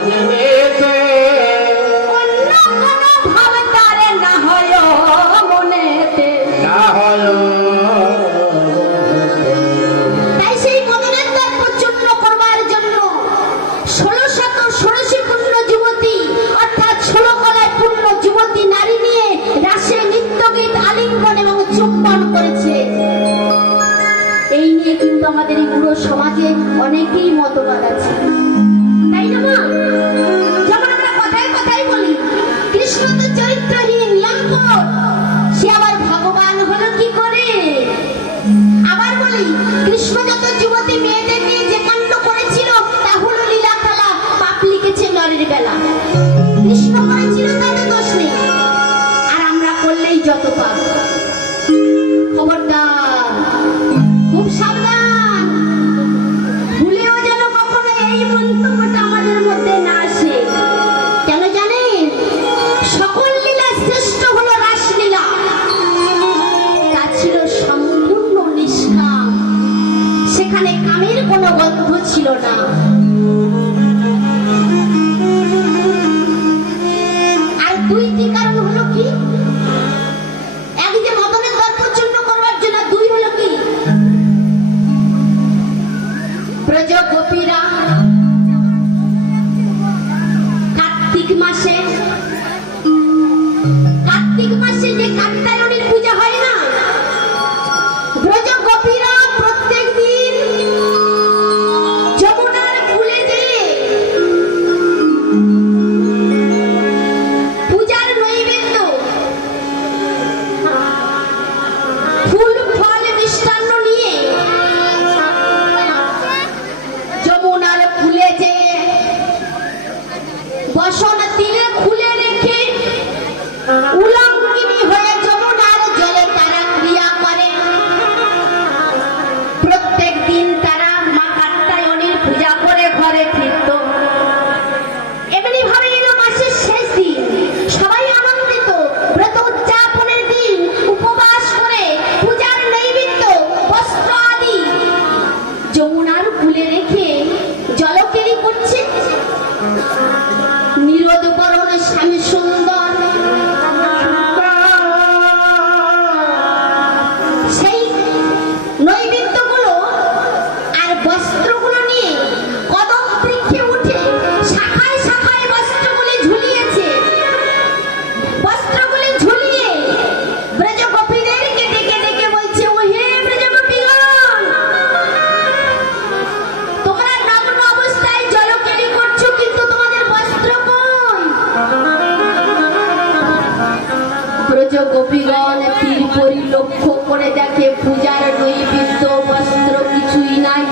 ভজনেতে অন্য কোনো ভাব তারে না হয় মনেতে, না হয়। তাই সেই মদনের দর্প চূর্ণ করবার জন্য 16 পূর্ণ যুবতী অর্থাৎ 16 কলায় পূর্ণ যুবতী নারী নিয়ে রাসে নৃত্য গীত আলিঙ্গন এবং চুম্বন করেছে। এই নিয়ে কিন্তু আমাদের এই পুরো সমাজে অনেকেই মতবাদ আছে, তাই না মা? যেমন আমরা কথায় কথায় বলি কৃষ্ণ তো চরিত্রহীন লম্পট, সে আবার ভগবান হলো কি করে? আবার বলি কৃষ্ণ যত যুবতী মেয়েদের নিয়ে যে কাণ্ড করেছিল তা হলো লীলা খেলা, পাপ লিখেছে নরের বেলা। কৃষ্ণ করেছিল তাতে দোষ নেই, আর আমরা করলেই যত পাপ। খবরদার, খুব সাবধান, ভুলেও যেন কখনো এই মন্তব্যটা আমাদের মধ্যে না আসে। কেন জানেন? সকল লীলা শ্রেষ্ঠ হলো রাসলীলা, তা ছিল সম্পূর্ণ নিষ্কাম, সেখানে কামের কোনো গন্ধ ছিল না। আর দুইটি কারণ হলো কি? এক যে মদনের দর্প চূর্ণ করবার জন্য, দুই হলো কি ব্রজ গোপীরা কার্তিক মাসে যে কাত্যায়নীর পূজা হয় না, ব্রজ গোপীরা প্রত্যেক দিন যমুনার কূলে যেয়ে পূজার নৈবেদ্য ফুল ফল মিষ্টান্ন নিয়ে যমুনার কূলে যেয়ে বসন তীরে খুলে রেখে উলঙ্গিনী হয়ে যমুনার জলে তারা ক্রিয়া করে। প্রত্যেক দিন তারা মা কাত্যায়নীর পূজা করে ঘরে ফিরত। এমনি ভাবে এলো মাসের শেষ দিন, সবাই আনন্দিত, ব্রত উদযাপনের দিন, উপবাস করে পূজার নৈবেদ্য বস্ত্র আদি যমুনার কূলে রেখে জলকেলি করছে। নিরোধকরণ স্বামী সুন্দর সেই নৈবেদ্যগুলো আর বস্ত্রগুলো নিয়ে কদম বৃক্ষে উঠে শাখায় শাখায় বস্ত্রগুলি ঝুলিয়েছে। বস্ত্রগুলি ঝুলিয়ে ব্রজ গোপীদেরকে ডেকে ডেকে বলছে, ও হে ব্রজ গোপীগণ, তোমরা নগ্ন অবস্থায় জলকেলি করছো, কিন্তু তোমাদের বস্ত্র কই? ব্রজ গোপীগণ তীর পরিলক্ষ্য করে দেখে পূজার নৈবেদ্য বস্ত্র কিছুই নাই।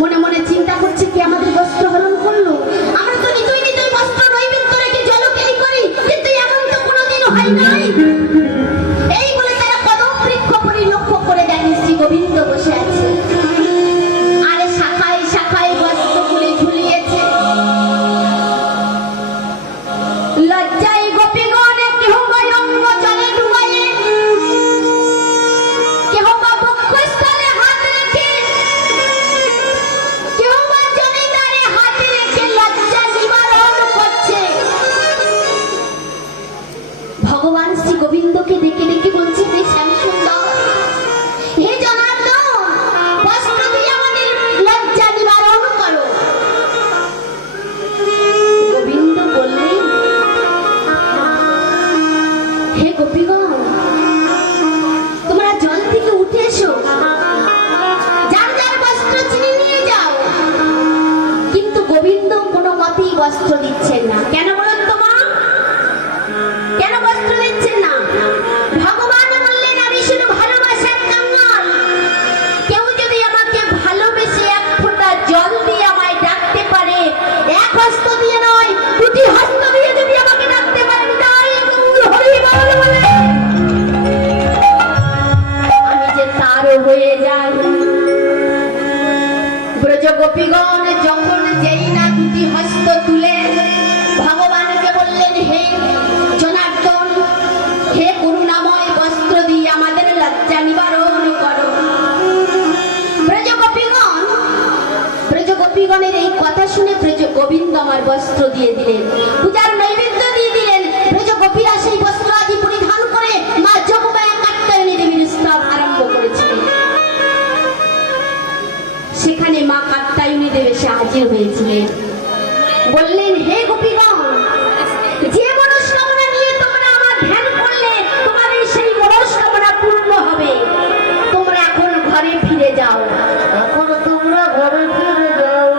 মনে মনে চিন্তা করছে, কি আমাদের বস্ত্র হরণ করলো? আমরা তো নিতই নিতই বস্ত্র নৈবেদ্য রেখে জলকেলি করি, কিন্তু এমন তো কোনোদিনও হয় নাই। এই বলে তারা কদম বৃক্ষ পরিলক্ষ্য করে দেখে শ্রী গোবিন্দ বসে আছে, আর শাখায় শাখায় বস্ত্রগুলি ঝুলিয়েছে। লজ্জায় গোপীগণ কেহ বা অঙ্গ জলে ডুবায়ে, কেহ বা বক্ষস্থলে হাত রেখে, কেহ বা জনিতারে হাত রেখে লজ্জা নিবারণ করছে। ভগবান শ্রী গোবিন্দকে ডেকে ডেকে বলছে, হে শ্যামী সুন্দর, হে জনার্দন, বস্ত্র দিয়ে আমাদের লজ্জা নিবারণ করো। গোবিন্দ বললেন, হে গোপীগণ, তোমরা জল থেকে উঠে এসো, যার যার বস্ত্র চিনে নিয়ে যাও। কিন্তু গোবিন্দ কোনো মতেই বস্ত্র দিচ্ছেন না। কেন বলুন তো মা? কেন বস্ত্র দিচ্ছেন না? ভগবান বললেন, আমি শুধু ভালোবাসার কাঙ্গাল। কেউ যদি আমাকে ভালোবেসে এক ফোঁটা জল দিয়ে আমায় ডাকতে পারে, এক হস্ত দিয়ে নয়, দুটি হস্ত দিয়ে যদি আমাকে ডাকতে পারে, তাই গৌর হরি বল বলে আমি যে তারও হয়ে যাই। ব্রজ গোপীগণ যখন যেই না দুটি হস্ত তুলে ভগবানকে বললেন, হে জনার্দন, হে করুণাময়, বস্ত্র দিয়ে আমাদের লজ্জা নিবারণ করো। ব্রজ গোপীগণের এই কথা শুনে ব্রজ তোমার বস্ত্র দিয়ে দিলেন, পূজার নৈবেদ্য দিয়ে দিলেন। ব্রজ গোপীরা সেই বস্ত্র আদি পরিধান করে মা যোগমায়া কাত্যায়নী দেবীর স্তব আরম্ভ করেছিলেন। সেখানে মা কাত্যায়নী দেবী এসে হাজির হয়েছিলেন। বললেন, হে গোপীগণ, যে মনস্কামনা নিয়ে তোমরা আমার ধ্যান করলে তোমাদের সেই মনস্কামনা পূর্ণ হবে। তোমরা এখন ঘরে ফিরে যাও। এখন তোমরা ঘরে ফিরে যাও।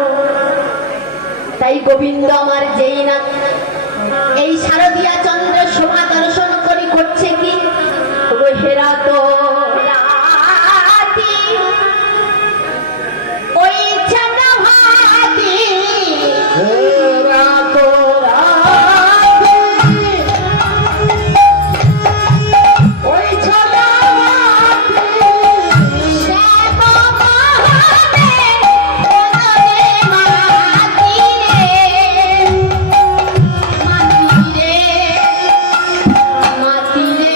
তাই গোবিন্দ আমার যেই না এই শারদীয়া চন্দ্র শোভা দর্শন করি করছে কি, হেরা তো রাতি ওই চাঁদা ভাতি হেরা তো রাতি, ওই ছাদা রাতি, শ্যাম মহানে ওরে মাতি রে, মাতি রে, মাতি রে,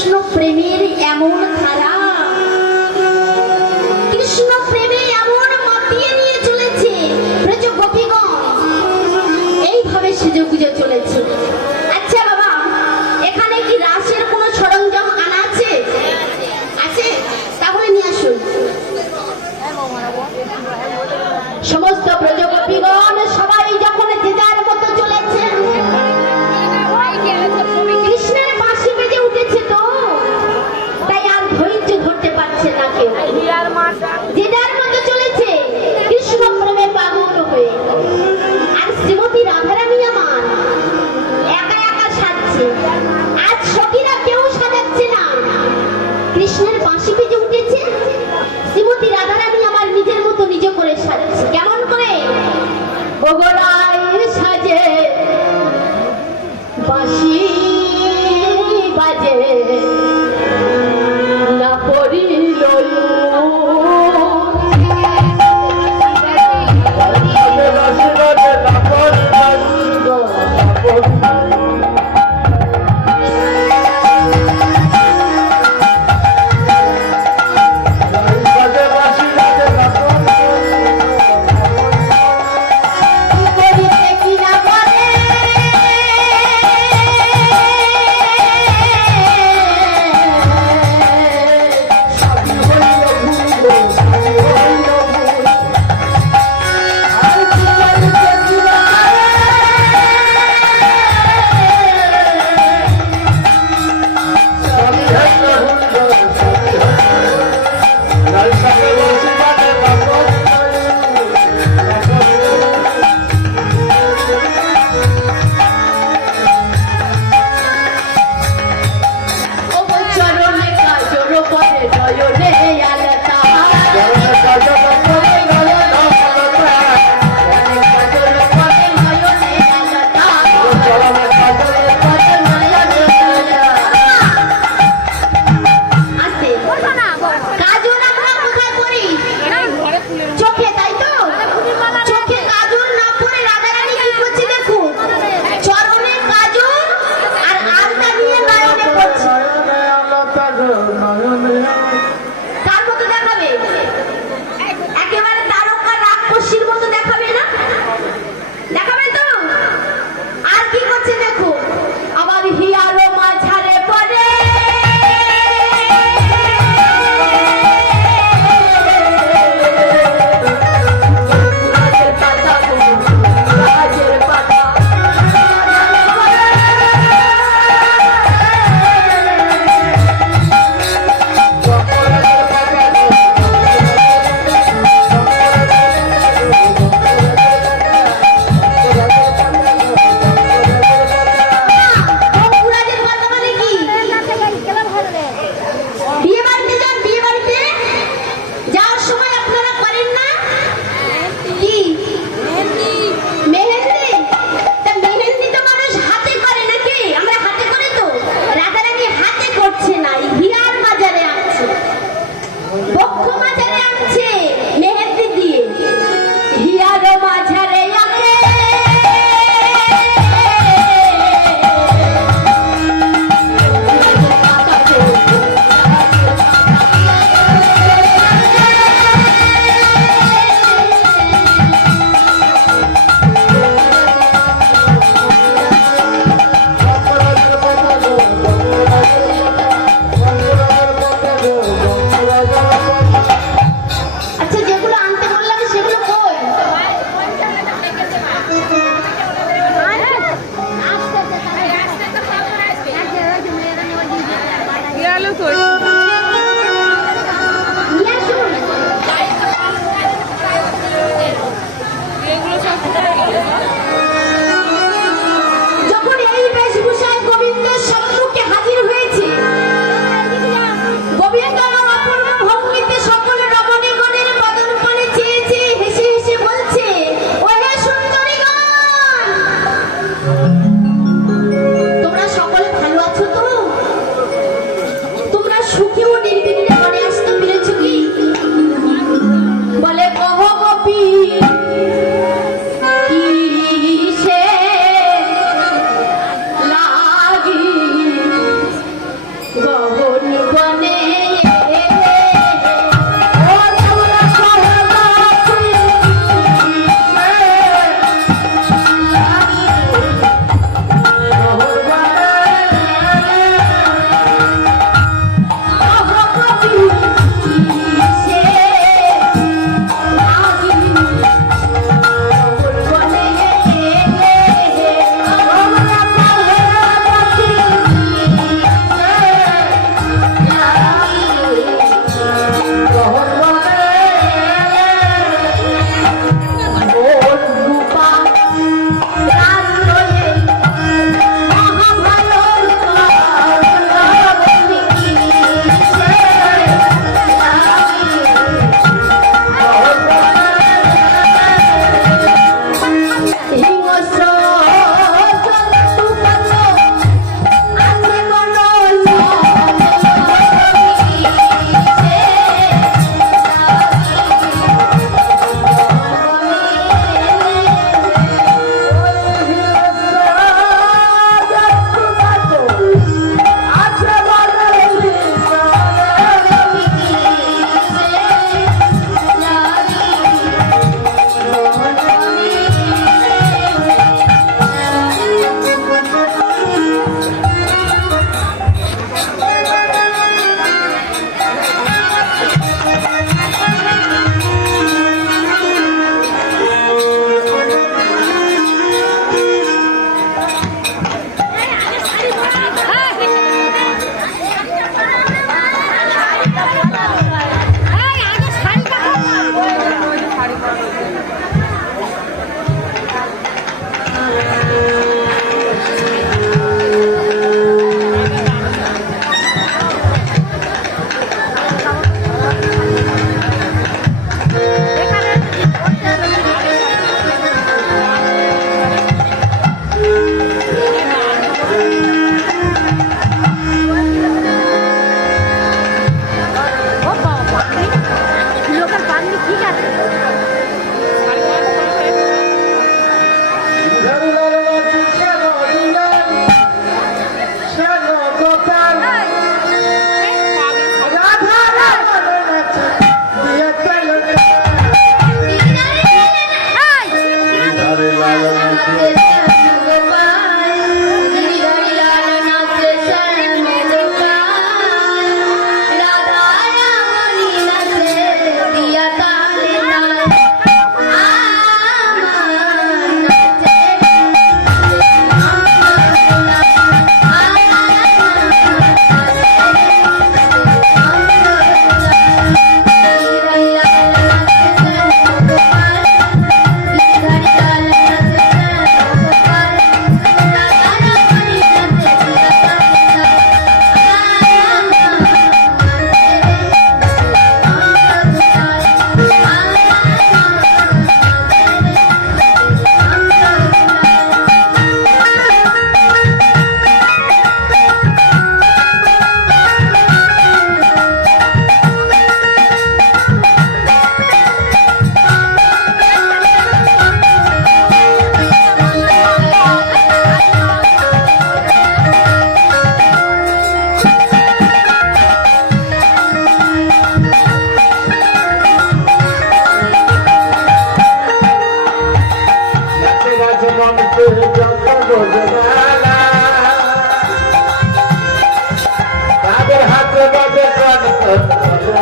কৃষ্ণ প্রেমের এমন ধারা, কৃষ্ণ প্রেমে এমন মাতিয়ে নিয়ে চলেছে ব্রজ গোপীগণ, এইভাবে সেজে গুজে চলেছে। আচ্ছা বাবা, এখানে কি রাসের কোনো সরঞ্জাম আনা আছে? আছে? তাহলে নিয়ে আসুন। সমস্ত ব্রজ গোপীগণ সবাই যখন যে যার মতো চলেছে, কৃষ্ণের বাঁশি বেজে উঠেছে তো, তাই আর ধৈর্য ধরতে পারছে না কেউ, যে যার মতো চলেছে কৃষ্ণ প্রেমে পাগল হয়ে। আর শ্রীমতী রাধারানী আমার একা একা সাজছে, আজ সখীরা কেউ সাজাচ্ছে না, কৃষ্ণের বাঁশি বেজে উঠেছে, শ্রীমতী রাধারানী আমার নিজের মতো নিজ করে সাজছে। কেমন করে? বগলায় সাজে বাঁশি বাজে না পড়িল গো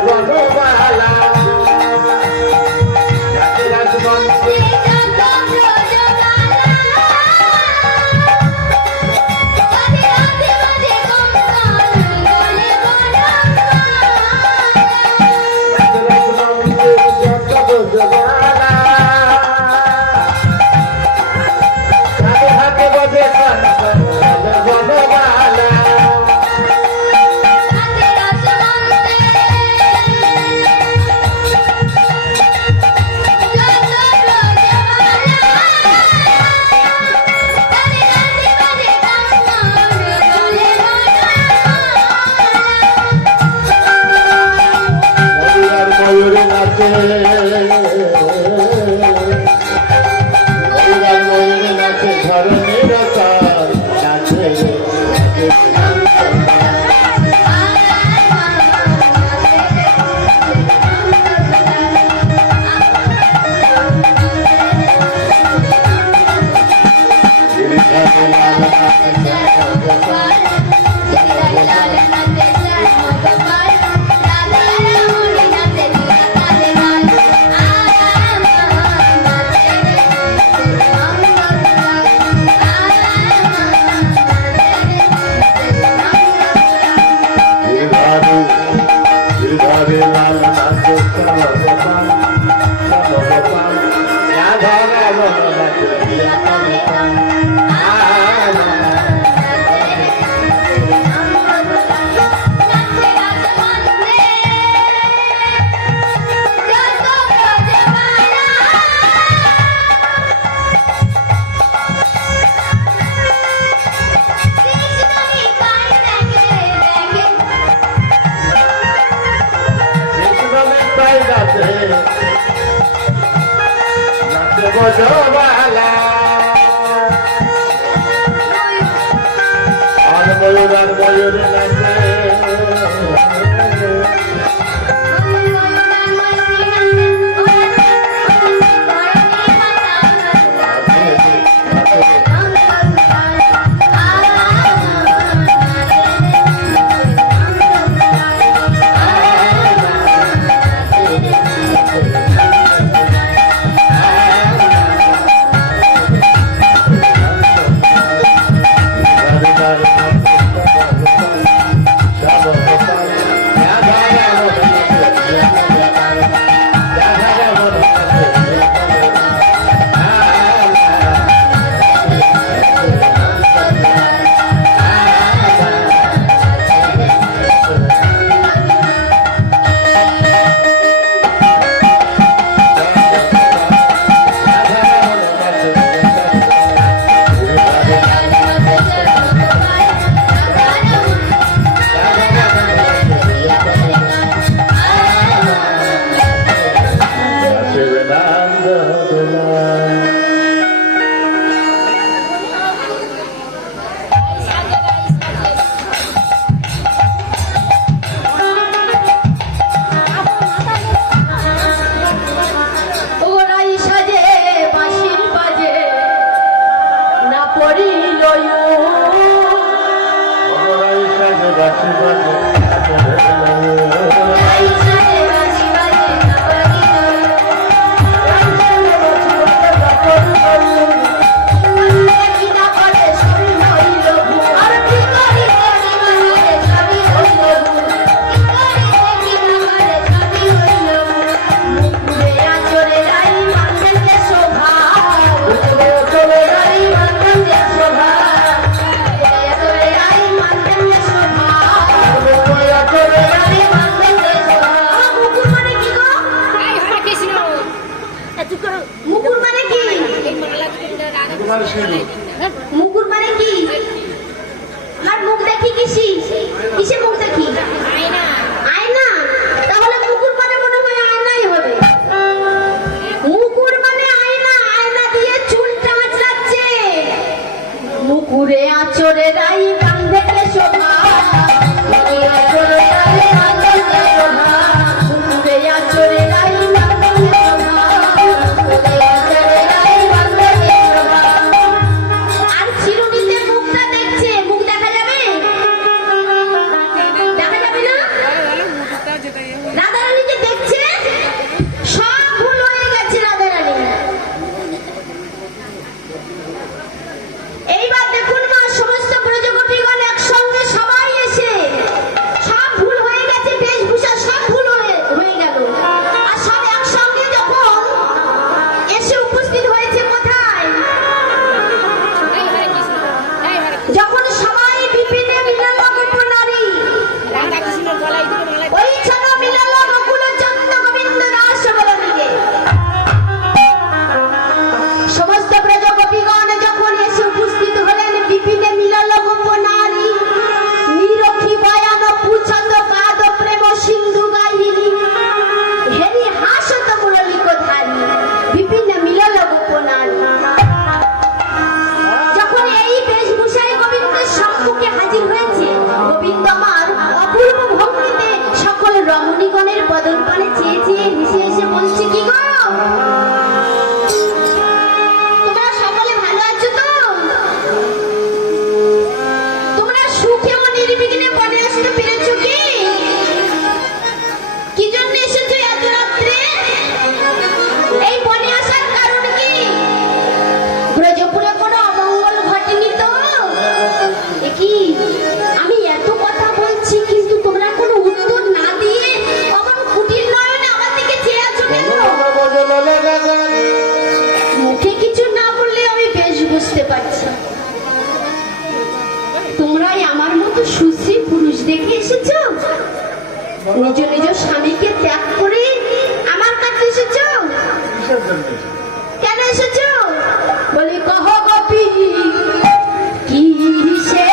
বনমালা রাজমন্ত্রী বনমালা আর ময়ূর নাচে মুকুর মানে কি? আর মুখ দেখি কিসি? কিসে মুখ দেখি? আয়না। আয়না? তাহলে মুকুর মানে মনে হয় আয়নাই হবে। মুকুর মানে আয়না, আয়না দিয়ে চুলটা আঁচড়াচ্ছে। মুকুরে আঁচড়ে রাই কান্ধে কে শোভা, মুকুরে আঁচড়ে রাই কান্ধে কে শোভা, মুকুরে আঁচড়ে রাই কান্ধে কে শোভা, মুকুরে আঁচড়ে রাই কান্ধে কে শোভা। রমণীগণের বদন পানে চেয়ে চেয়ে হেসে হেসে বলছে, কি গো তোমরা সকলে ভালো আছো তো? তোমরা সুখে ও নির্বিঘ্নে বনে আসতে পেরেছো কি? কি জন্য এসেছো এত রাত্রে? এই বনে আসার কারণ কি? ব্রজপুরে কোনো অমঙ্গল ঘটেনি তো? এ কি, আমি এত কথা বলছি কিন্তু তোমরা কোনো উত্তর না দিয়ে অমন কুটির নয়নে আমার দিকে চেয়ে আছো কেন? মুখে কিছু না বললে আমি বেশ বুঝতে পারছি তোমরাই আমার মতো সুশ্রী পুরুষ দেখে এসেছো, নিজ নিজ স্বামীকে ত্যাগ করে আমার কাছে এসেছো। কেন এসেছো? বলে কহ গোপী কি সে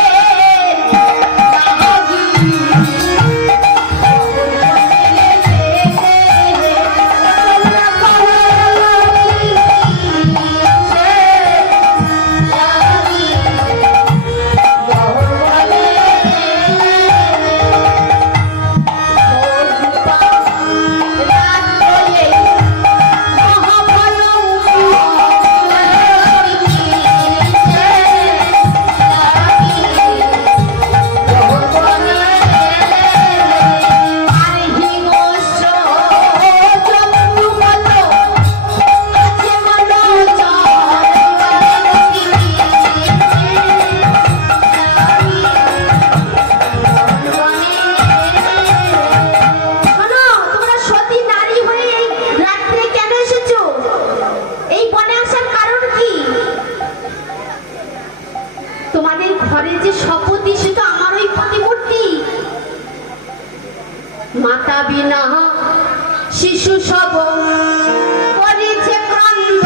মাতা বিনা শিশু সব করেছে ক্রন্দ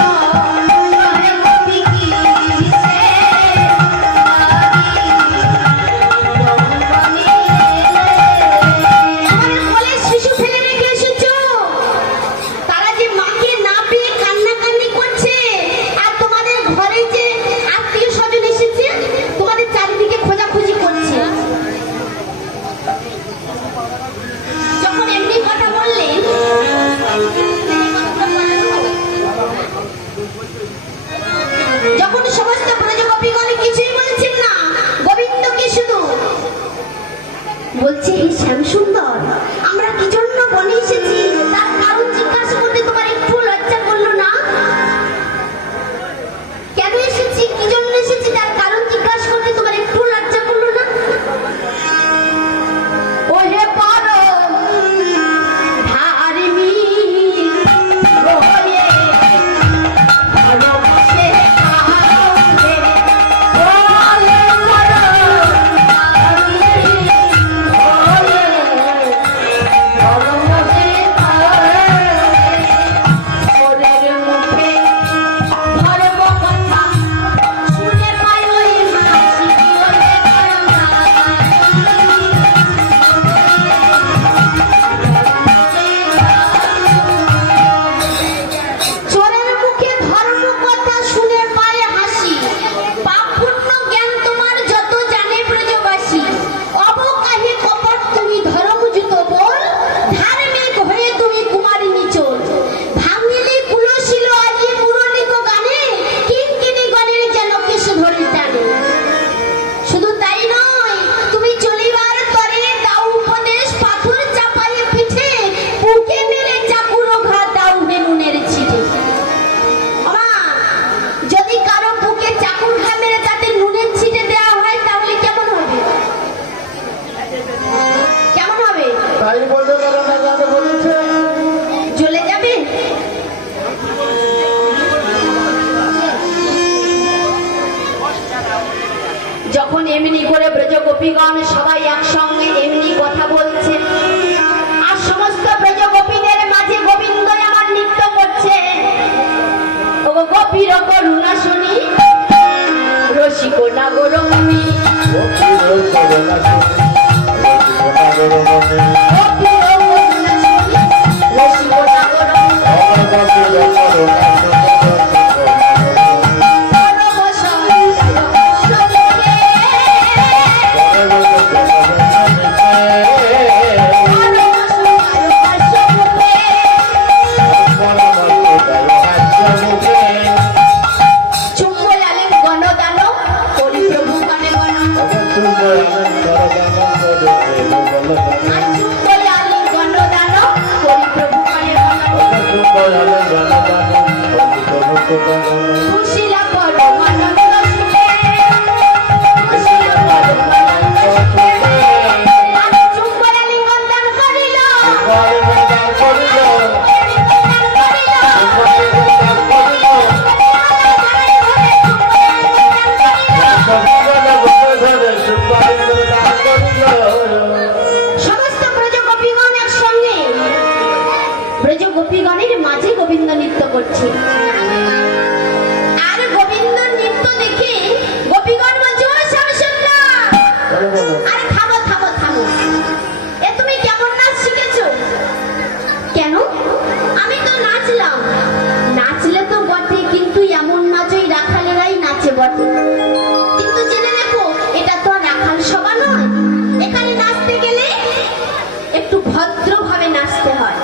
শিশু ফেলে রেখে এসেছো। তারা যে মাকে না পেয়ে কান্নাকান্নি করছে, আর তোমাদের ঘরে যে আত্মীয় স্বজন এসেছে তোমাদের চারিদিকে খোঁজাখুঁজি করছে। যখন এমনি কথা বললেন, যখন সমস্ত ব্রজগোপীগণ কিছুই বলছেন না, গোবিন্দকে শুধু বলছে, হে শ্যাম সুন্দর, আমরা কি জন্য বনে এসেছি তার কারণ জিজ্ঞাসা করতে তোমার একটু লজ্জা করলো না? কেন এসেছি, কি জন্য এসেছি তার কারণ জিজ্ঞাসা করতে তোমার একটু লজ্জা করলো না? ওরে পারো ধার্মি রয়ে ভালোবাসে কাহারে, ওরে পারো ধার্মি রয়ে ভালোবাসে কাহারে, ওরের মুখে ধরব কথা শুনে পাই ওই মাসি ওরে কারণা। চোরের মুখে ধর্ম কথা শুনে পায়ে হাসি, পাপ পুণ্য জ্ঞান তোমার যত জানে ব্রজবাসী, অবকাহে কপট তুমি ধর্ম জুত বল, ধার্মিক হয়ে তুমি কুমারিনী চোর, ভাঙিলি কুলশীল আজি মুরলিত গানে, কিঙ্কিণী গণের যেন কেশ ধরে টানে। শুধু তাই নয়, তুমি চলিবার তরে দাও উপদেশ, পাথর চাপায়ে পিঠে বুকে মেরে চাকুর ঘা দাও বেনুনের ছিটে। আমা, যদি কারো বুকে চাকুর ঘা মেরে তাতে নুনের ছিটে দেওয়া হয় তাহলে কেমন হবে? কেমন হবে? তাই বলে যাতে বলেছে জ্বলে যাবে? যখন এমনি করে ব্রজগোপীগণ সবাই একসঙ্গে এমনি কথা বলছে, আর সমস্ত ব্রজগোপীদের মাঝে গোবিন্দই আমার নৃত্য করছে, ও গোপীর করুণা শুনি রসিক নাগরমণি, গোপীর করুণা শুনি রসিক নাগরমণি। আর চুপ করে আলিঙ্গন দান করি প্রভু পারে খুশিলা পরমানন্দ সুখে খুশিলা পরমানন্দ সুখে আর চুপ করে আলিঙ্গন দান করিল সমস্ত ব্রজ গোপীগণ একসঙ্গে ব্রজ গোপীগণের মাঝে গোবিন্দ নৃত্য করছে। আর গোবিন্দ নৃত্য দেখে গোপীগণ বলছে ও শ্যামসুন্দর, আরে থামো থামো থামো, এ তুমি কেমন নাচ শিখেছো? কেন? আমি তো নাচলাম। নাচলে তো বটে, কিন্তু এমন নাচ ওই রাখালেরাই নাচে বটে। কিন্তু জেনে রেখো, এটা তো আর রাখাল সভা নয়। এখানে নাচতে গেলে একটু ভদ্রভাবে নাচতে হয়।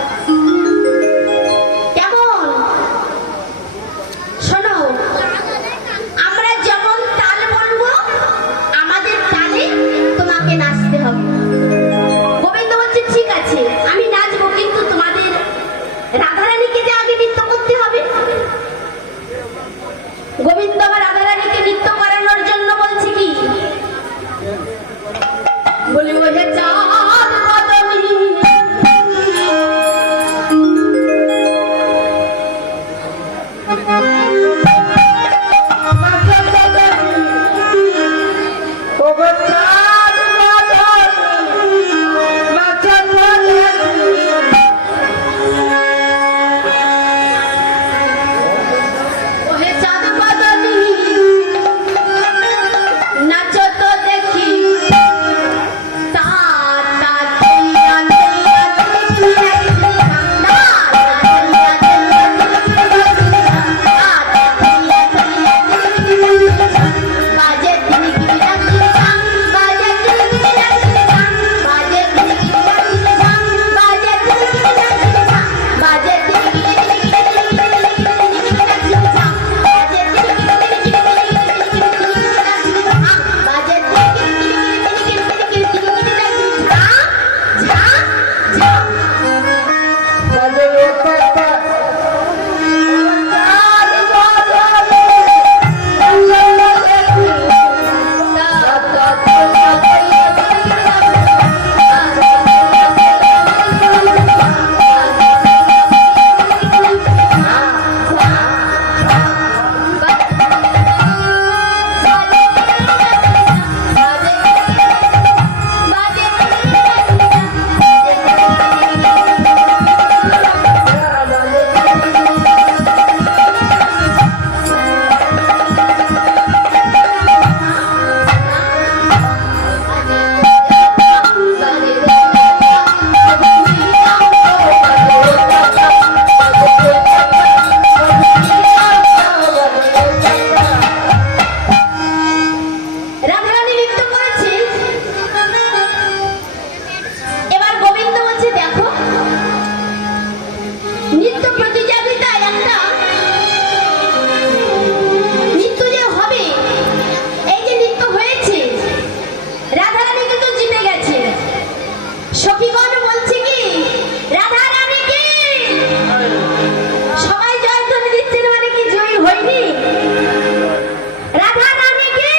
কেমন? শোনো, আমরা যেমন তাল বলবো, আমাদের তালে তোমাকে নাচতে হবে। গোবিন্দ বলছে ঠিক আছে, আমি নাচবো, কিন্তু তোমাদের রাধারানীকে যে আগে নৃত্য করতে হবে। গোবিন্দ আবার রাধারানীকে নৃত্য করানোর জন্য বলছে কি, বলে ওহে চাঁদ বদনী ওহে চাঁদ বদনী নাচো তো দেখি তা তা দিয়া দিয়া দিয়া না দিয়া বাজে তিনি কি ডাকি সাং বাজে তিনি কি ডাকি সাং বাজে তিনি কি ডাকি সাং বাজে তিনি কি ডাকি সাং বাজে তিনি কি ডাকি সাং বাজে রাধারানী নৃত্য করেছে। এবার গোবিন্দ বলছে দেখো, নৃত্য প্রতিযোগিতায় একটা নৃত্য যে হবে, এই যে নৃত্য হয়েছে, রাধারানী কিন্তু জিতে গেছে। সখীগণ বলছে কি, রাধারানী কি সবাই জয়ধ্বনি দিচ্ছেন, মানে কি জয়ী হয়নি? রাধারানী কি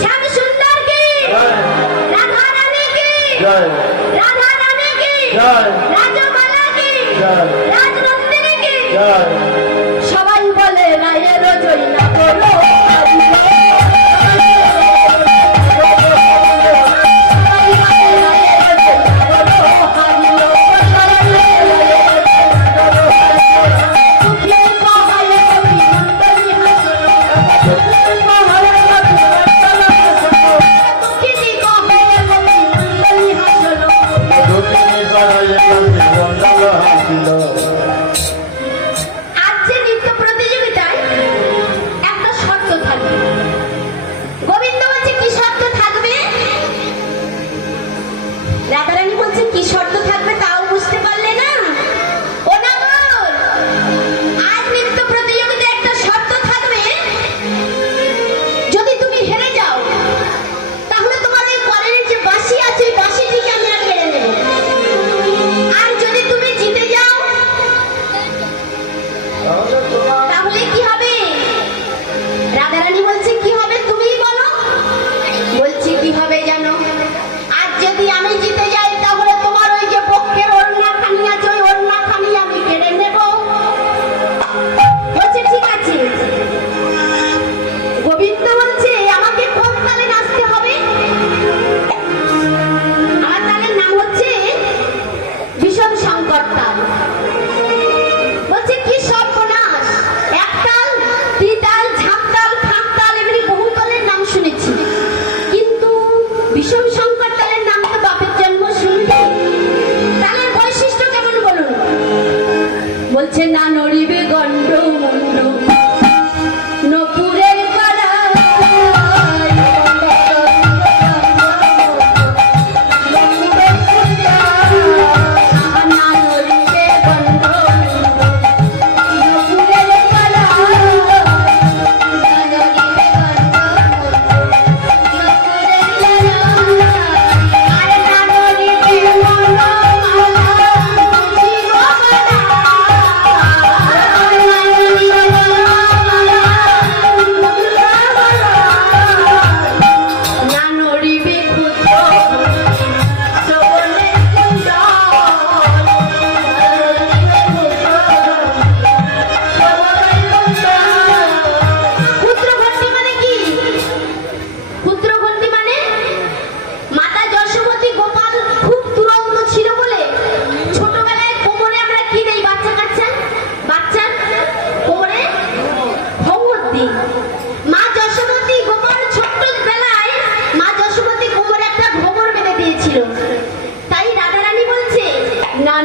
শ্যামসুন্দর কি রাধারানী কি রাধারানী কি রাজবালা কি রাজনন্দিনী কি সবাই বলে রায়ের জয় না বলো আজ যে নৃত্য প্রতিযোগিতায় একটা শর্ত থাকবে। গোবিন্দ বলছে কি শর্ত থাকবে? রাধারানী বলছে কি শর্ত থাকবে তাও বুঝতে পারলে না? ও না বল, আজ নৃত্য প্রতিযোগিতায় একটা শর্ত থাকবে, যদি তুমি হেরে যাও তাহলে তোমার ওই কলের যে বাঁশি আছে, বাঁশি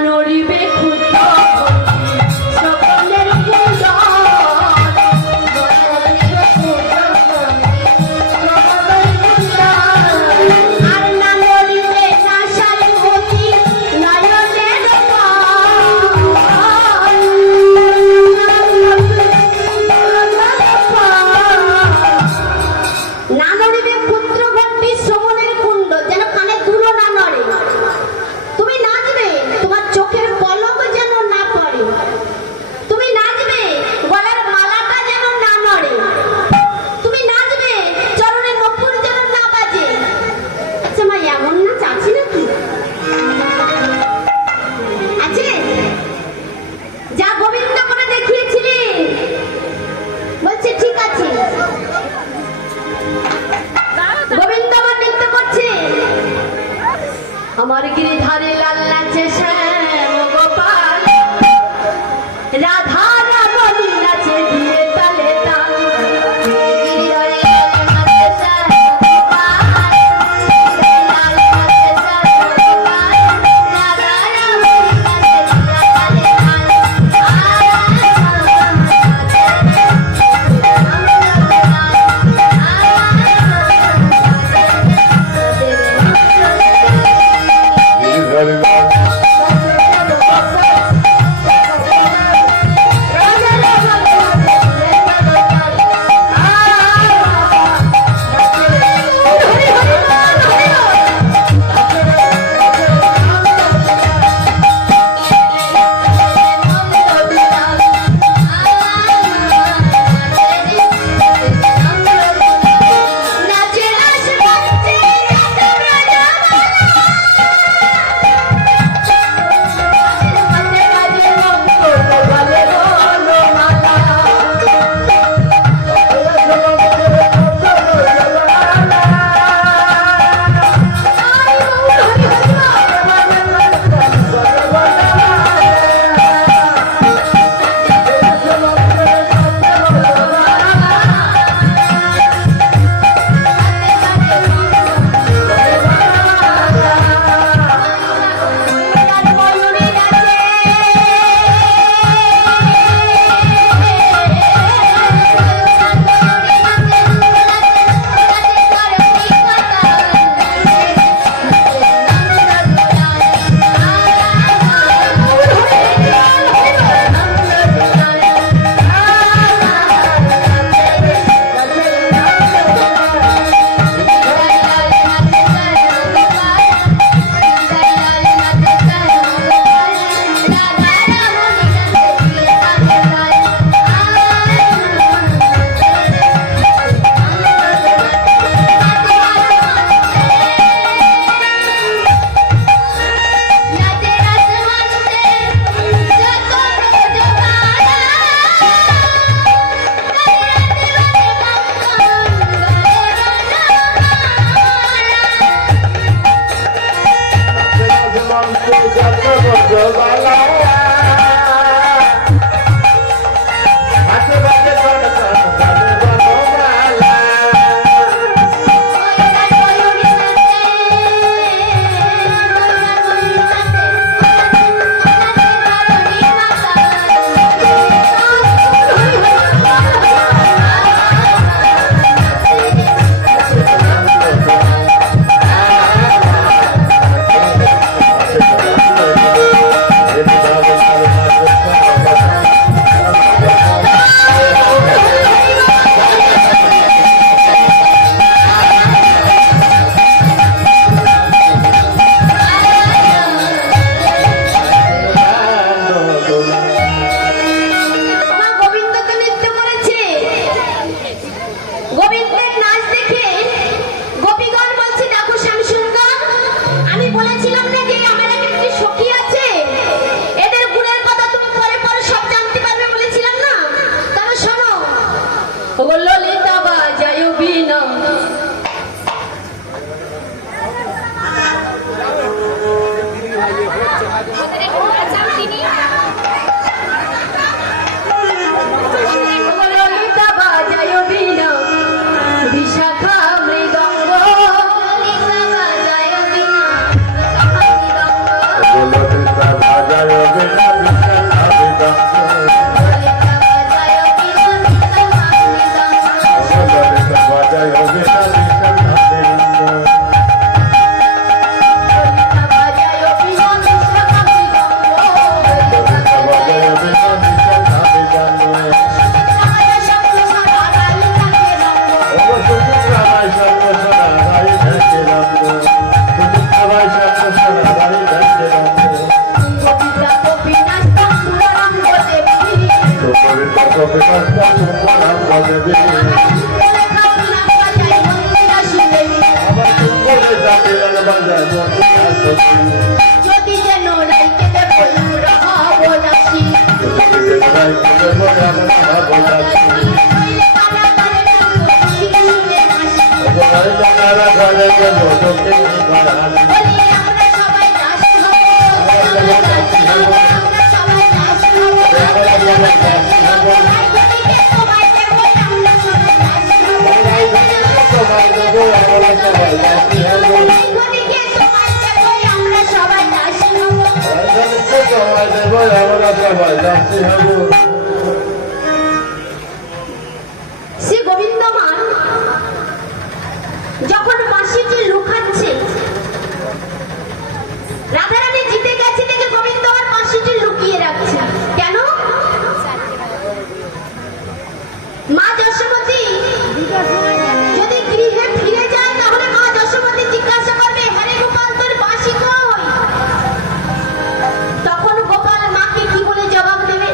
নড়িবে ক্ষুদ্র সকলের আর না নড়িবে না শালমতি নয়নের না নড়িবে ক্ষুদ্র ঘণ্টি শ্রবণের কুণ্ড, যেন কানে ধুলো না নড়ে। তুমি নাচবে, তোমার চোখের পলক যেন না পড়ে। তুমি নাচবে, গলার মালাটা যেন না নড়ে। তুমি নাচবে, চরণে নপুর যেন না বাজে। আচ্ছা মা, এমন নাচ আছে নাকি? আছে? যা গোবিন্দ করে দেখিয়েছিলি। বলছে ঠিক আছে। গোবিন্দ আমার নৃত্য করছে। আমার গিরিধারে লাল নাচে শ্যাম গোপাল, রাধা রামণী নাচে দিয়ে তালে তাল। গিরিধারে লাল নাচে শ্যাম গোপাল, লাল নাচে শ্যাম গোপাল, রাধা রামণী নাচে দিয়ে তালে তাল। গিরিধারী সবাই আমরা সবাই যাচ্ছি হবো। শ্রী গোবিন্দমান যখন বাঁশিটি লুকাচ্ছে, রাধারানী জিতে গেছে দেখে গোবিন্দমান বাঁশিটি লুকিয়ে রাখছে। কেন? মা যশোমতী যদি গৃহে ফিরে যায় তাহলে মা যশোমতী জিজ্ঞাসা করবে, হ্যাঁ রে গোপাল, তোর বাঁশি কই? তখন গোপাল মাকে কি বলে জবাব দেবে?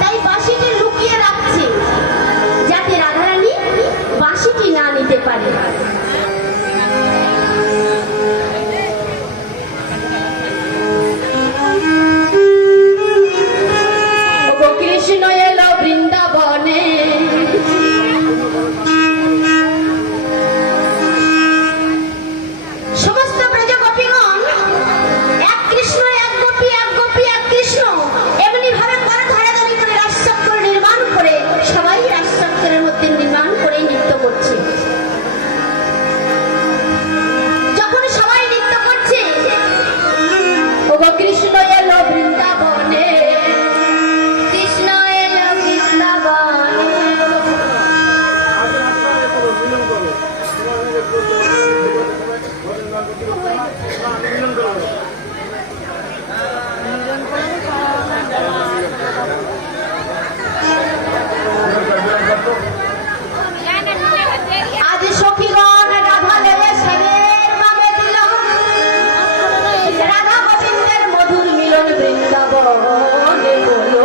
তাই বাঁশিটি লুকিয়ে রাখছে যাতে রাধারানী বাঁশিটি না নিতে পারে। ও কৃষ্ণ এলো বৃন্দাবনে, সমস্ত ব্রজ গোপীগণ এক কৃষ্ণ, এক গোপী, এক গোপী, এক কৃষ্ণ, এমনি ভাবে কর ধরাধরি করে রাসচক্র নির্মাণ করে সবাই রাসচক্রের মধ্যে নির্মাণ করে নৃত্য করছে। যখন সবাই নৃত্য করছে, ও কৃষ্ণ এলো বৃন্দাবনে, কৃষ্ণ এলো বৃন্দাবনে, আজ সখীগণ রাধা লয়ে সেনের নামে দিল, রাধা গোবিন্দের মধুর মিলন বৃন্দাবনে হলো।